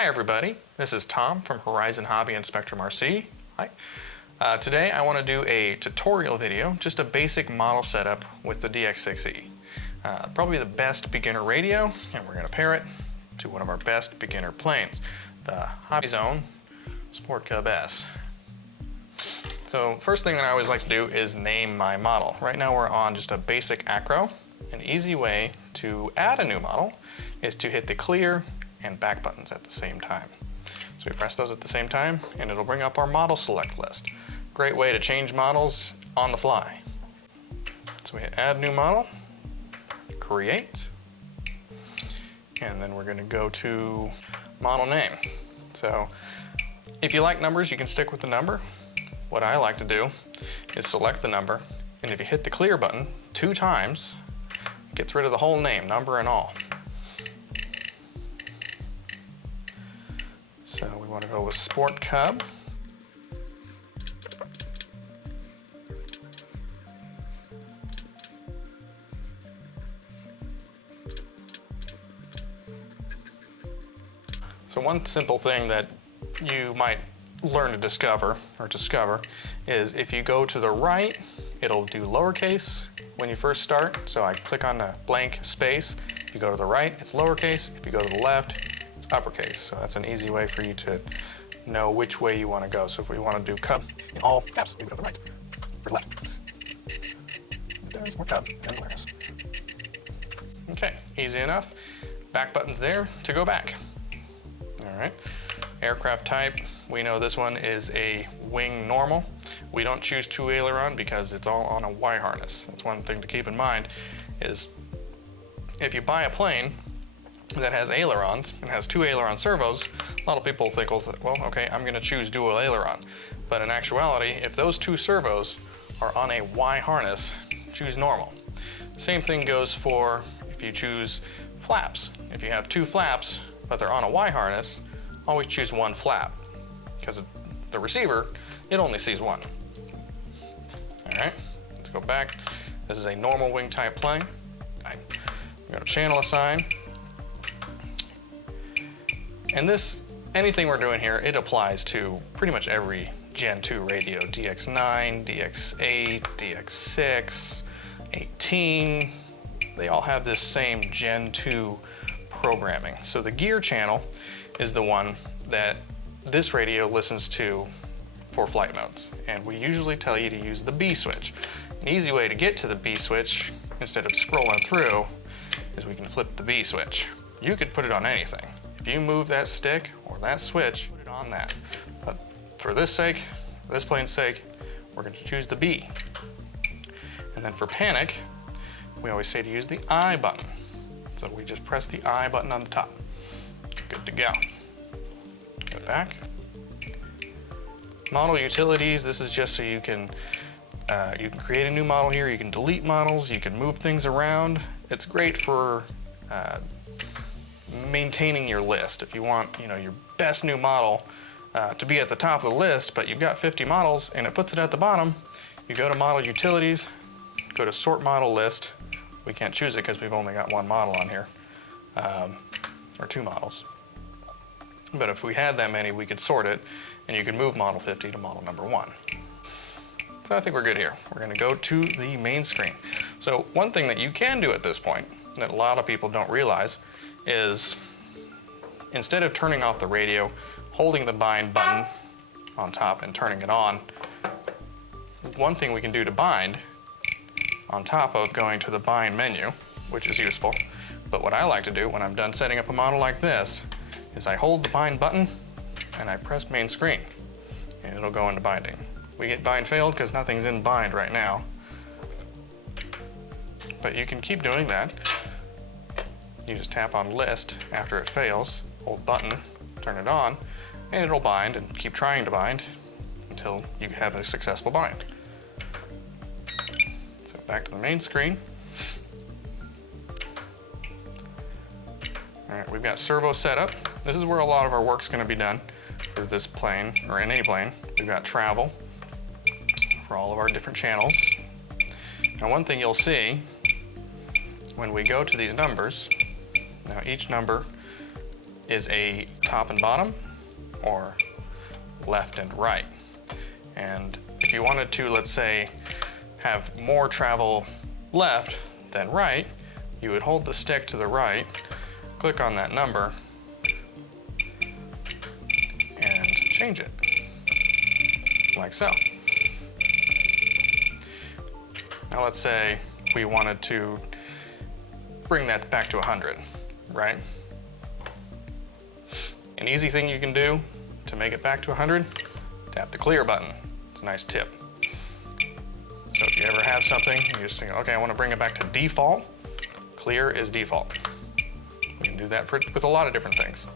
Hi everybody, this is Tom from Horizon Hobby and SpektrumRC. Hi. Today I want to do a tutorial video, just a basic model setup with the DX6E. Probably the best beginner radio, and we're going to pair it to one of our best beginner planes, the Hobbyzone Sport Cub S. So first thing that I always like to do is name my model. Right now we're on just a basic acro. An easy way to add a new model is to hit the clear and back buttons at the same time. So we press those at the same time and it'll bring up our model select list. Great way to change models on the fly. So we hit add new model, create, and then we're going to go to model name. So if you like numbers, you can stick with the number. What I like to do is select the number, and if you hit the clear button 2 times, it gets rid of the whole name, number and all. So we want to go with Sport Cub. So one simple thing that you might learn to discover is if you go to the right, it'll do lowercase when you first start. So I click on the blank space. If you go to the right, it's lowercase. If you go to the left, it's uppercase. So that's an easy way for you to know which way you want to go. So if we want to do cub in all caps, we go to the right or left. There's more cub and awareness. Okay, easy enough. Back button's there to go back. All right, aircraft type. We know this one is a wing normal. We don't choose 2 aileron because it's all on a Y harness. That's one thing to keep in mind is if you buy a plane that has ailerons and has 2 aileron servos, a lot of people think, well, okay, I'm gonna choose dual aileron. But in actuality, if those 2 servos are on a Y harness, choose normal. Same thing goes for if you choose flaps. If you have 2 flaps, but they're on a Y harness, always choose 1 flap, because the receiver, it only sees 1. All right, let's go back. This is a normal wing type plane. We go to channel assign. And this, anything we're doing here, it applies to pretty much every Gen 2 radio, DX9, DX8, DX6, 18. They all have this same Gen 2 programming. So the gear channel is the one that this radio listens to for flight modes. And we usually tell you to use the B switch. An easy way to get to the B switch, instead of scrolling through, is we can flip the B switch. You could put it on anything. If you move that stick or that switch, put it on that. But for this sake, for this plane's sake, we're going to choose the B. And then for panic, we always say to use the I button. So we just press the I button on the top. Good to go. Go back. Model utilities, this is just so you can create a new model here, you can delete models, you can move things around. It's great for maintaining your list. If you want, your best new model to be at the top of the list, but you've got 50 models and it puts it at the bottom, you go to model utilities, go to sort model list. We can't choose it because we've only got 1 model on here, or 2 models. But if we had that many, we could sort it, and you could move model 50 to model number 1. So I think we're good here. We're going to go to the main screen. So one thing that you can do at this point that a lot of people don't realize is instead of turning off the radio, holding the bind button on top and turning it on, one thing we can do to bind on top of going to the bind menu, which is useful, but what I like to do when I'm done setting up a model like this is I hold the bind button and I press main screen and it'll go into binding. We get bind failed because nothing's in bind right now, but you can keep doing that. You just tap on list after it fails, hold button, turn it on, and it'll bind and keep trying to bind until you have a successful bind. So back to the main screen. All right, we've got servo set up. This is where a lot of our work's going to be done for this plane, or in any plane. We've got travel for all of our different channels. Now one thing you'll see when we go to these numbers, now each number is a top and bottom or left and right. And if you wanted to, let's say, have more travel left than right, you would hold the stick to the right, click on that number, and change it, like so. Now let's say we wanted to bring that back to 100, right? An easy thing you can do to make it back to 100, tap the clear button. It's a nice tip. So if you ever have something, you just think, okay, I want to bring it back to default, clear is default. We can do that with a lot of different things.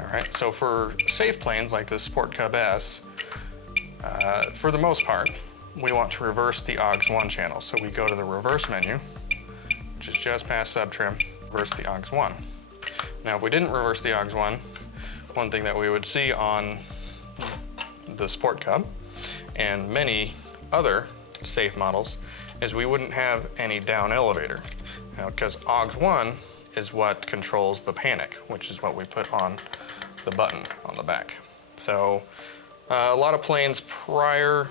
All right, so for safe planes like the Sport Cub S, for the most part, we want to reverse the AUX1 channel. So we go to the reverse menu, which is just past subtrim, reverse the AUX1. Now, if we didn't reverse the AUX1, one thing that we would see on the Sport Cub and many other safe models is we wouldn't have any down elevator. Now, because AUX1 is what controls the panic, which is what we put on the button on the back. So a lot of planes prior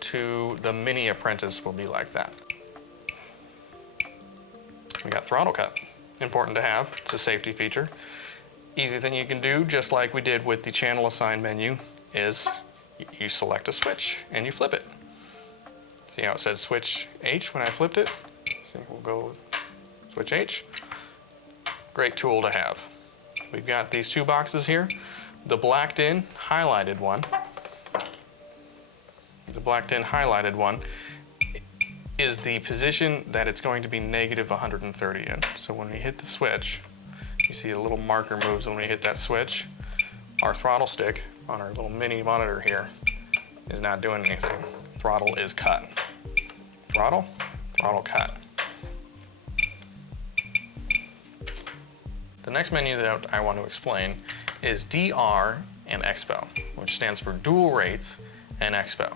to the Mini Apprentice will be like that. We got throttle cut, important to have. It's a safety feature. Easy thing you can do, just like we did with the channel assign menu, is you select a switch and you flip it. See how it says switch H when I flipped it? So we'll go with switch H. Great tool to have. We've got these two boxes here. The blacked in highlighted one. The blacked in highlighted one is the position that it's going to be negative 130 in. So when we hit the switch, you see a little marker moves when we hit that switch. Our throttle stick on our little mini monitor here is not doing anything. Throttle is cut. Throttle, throttle cut. The next menu that I want to explain is DR and Expo, which stands for dual rates and Expo.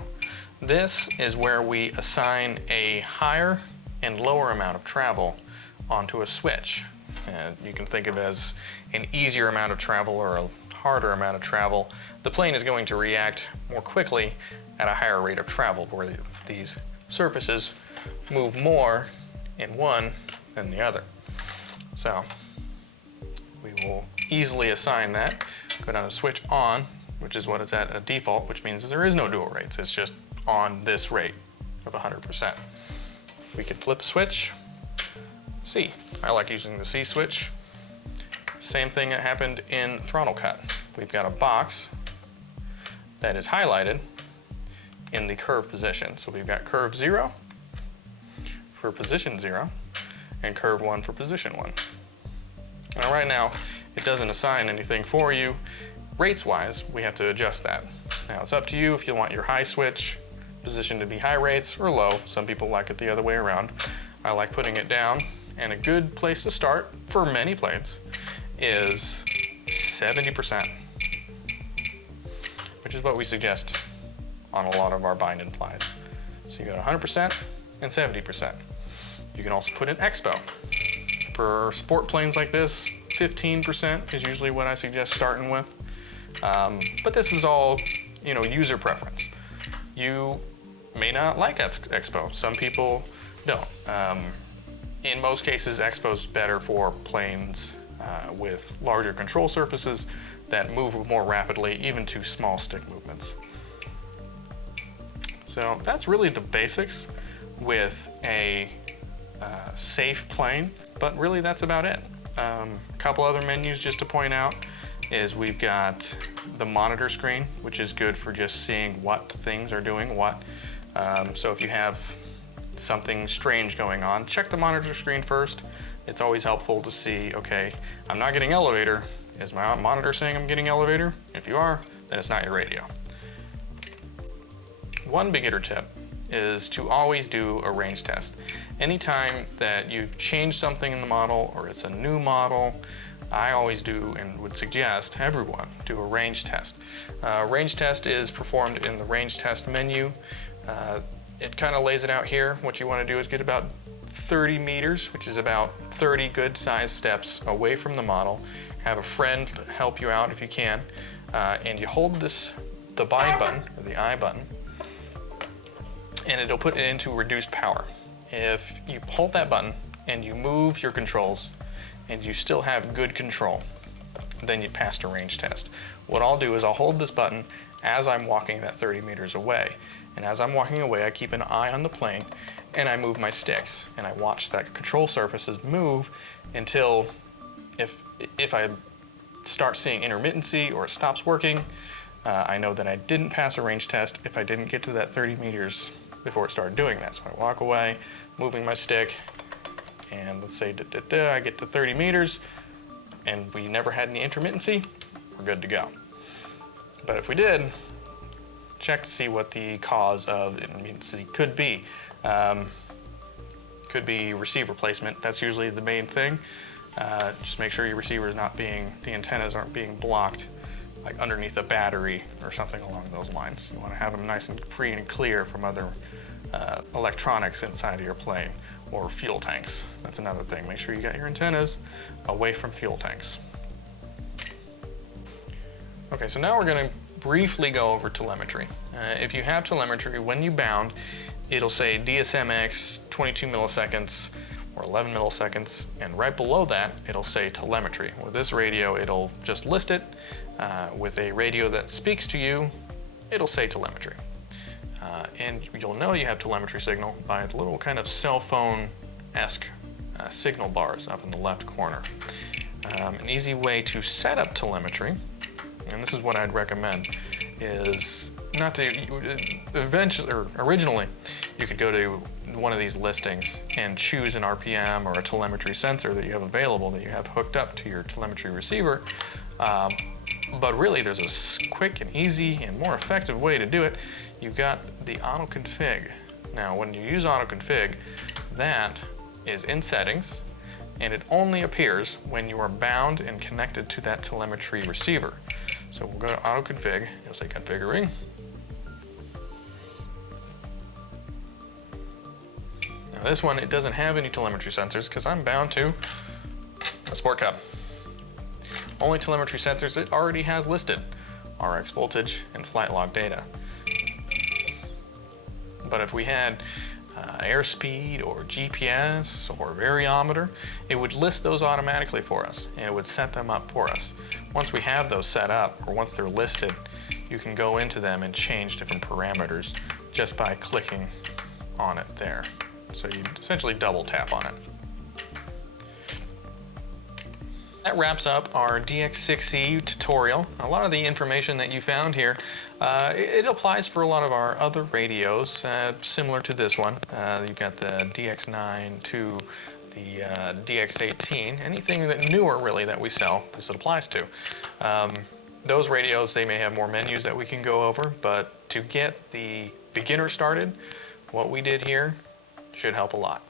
This is where we assign a higher and lower amount of travel onto a switch. And you can think of it as an easier amount of travel or a harder amount of travel. The plane is going to react more quickly at a higher rate of travel, where these surfaces move more in one than the other. So we will easily assign that. Go down to switch on, which is what it's at a default, which means there is no dual rates. It's just on this rate of 100%. We could flip a switch. C. I like using the C switch. Same thing that happened in throttle cut. We've got a box that is highlighted in the curve position. So we've got curve 0 for position 0 and curve 1 for position 1. Now right now, it doesn't assign anything for you. Rates-wise, we have to adjust that. Now it's up to you if you want your high switch position to be high rates or low. Some people like it the other way around. I like putting it down, and a good place to start for many planes is 70%, which is what we suggest on a lot of our bind and flies. So you go to 100% and 70%. You can also put in Expo. For sport planes like this, 15% is usually what I suggest starting with. But this is all, user preference. You may not like Expo. Some people don't. In most cases, Expo is better for planes with larger control surfaces that move more rapidly, even to small stick movements. So that's really the basics with a safe plane, but really that's about it. A couple other menus just to point out is we've got the monitor screen, which is good for just seeing what things are doing what. So if you have something strange going on, check the monitor screen first. It's always helpful to see, okay, I'm not getting elevator. Is my monitor saying I'm getting elevator? If you are, then it's not your radio. One beginner tip is to always do a range test. Anytime that you've changed something in the model or it's a new model, I always do and would suggest everyone do a range test. Range test is performed in the range test menu. It kind of lays it out here. What you want to do is get about 30 meters, which is about 30 good sized steps away from the model. Have a friend help you out if you can, and you hold the bind button, or the I button, and it'll put it into reduced power. If you hold that button and you move your controls and you still have good control, then you passed a range test. What I'll do is I'll hold this button as I'm walking that 30 meters away. And as I'm walking away, I keep an eye on the plane and I move my sticks and I watch that control surfaces move until if I start seeing intermittency or it stops working, I know that I didn't pass a range test if I didn't get to that 30 meters before it started doing that. So I walk away, moving my stick, and let's say I get to 30 meters and we never had any intermittency, we're good to go. But if we did, check to see what the cause of intermittency could be. Could be receiver placement. That's usually the main thing. Just make sure your receiver is not being, the antennas aren't being blocked like underneath a battery or something along those lines. You want to have them nice and free and clear from other electronics inside of your plane, or fuel tanks. That's another thing. Make sure you got your antennas away from fuel tanks. Okay, so now we're going to briefly go over telemetry. If you have telemetry, when you bound, it'll say DSMX 22 milliseconds or 11 milliseconds, and right below that, it'll say telemetry. With this radio, it'll just list it. With a radio that speaks to you, it'll say telemetry. And you'll know you have telemetry signal by the little kind of cell phone-esque signal bars up in the left corner. An easy way to set up telemetry, and this is what I'd recommend, is not to eventually, or originally, you could go to one of these listings and choose an RPM or a telemetry sensor that you have available that you have hooked up to your telemetry receiver. But really, there's a quick and easy and more effective way to do it. You've got the auto config. Now, when you use auto config, that is in settings, and it only appears when you are bound and connected to that telemetry receiver. So we'll go to auto config, it'll say configuring. Now this one, it doesn't have any telemetry sensors because I'm bound to a Sport Cub. Only telemetry sensors it already has listed: RX voltage and flight log data. But if we had airspeed or GPS or variometer, it would list those automatically for us and it would set them up for us. Once we have those set up, or once they're listed, you can go into them and change different parameters just by clicking on it there. So you essentially double tap on it. That wraps up our DX6E tutorial. A lot of the information that you found here, it applies for a lot of our other radios, similar to this one. You've got the DX9 to the DX18, anything that newer really that we sell, this applies to. Those radios, they may have more menus that we can go over, but to get the beginner started, what we did here should help a lot.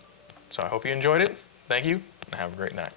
So I hope you enjoyed it. Thank you, and have a great night.